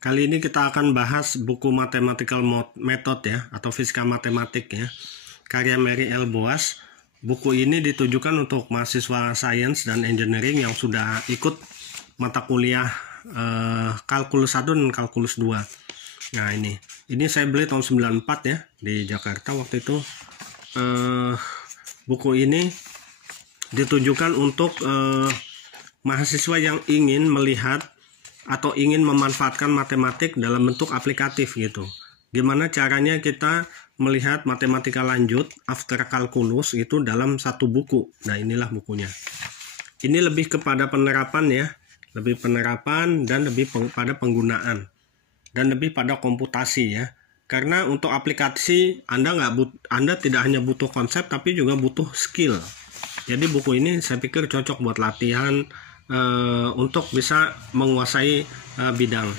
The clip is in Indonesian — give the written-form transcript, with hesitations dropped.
Kali ini kita akan bahas buku Mathematical Method ya, atau Fisika Matematik ya, karya Mary L. Boas. Buku ini ditujukan untuk mahasiswa sains dan engineering yang sudah ikut mata kuliah kalkulus 1 dan kalkulus 2. Nah ini saya beli tahun 94 ya di Jakarta waktu itu. Buku ini ditujukan untuk mahasiswa yang ingin melihat atau ingin memanfaatkan matematik dalam bentuk aplikatif gitu. Gimana caranya kita melihat matematika lanjut after kalkulus itu dalam satu buku. Nah inilah bukunya. Ini lebih kepada penerapan ya, lebih penerapan dan lebih pada penggunaan dan lebih pada komputasi ya. Karena untuk aplikasi Anda tidak hanya butuh konsep tapi juga butuh skill. Jadi buku ini saya pikir cocok buat latihan untuk bisa menguasai bidang.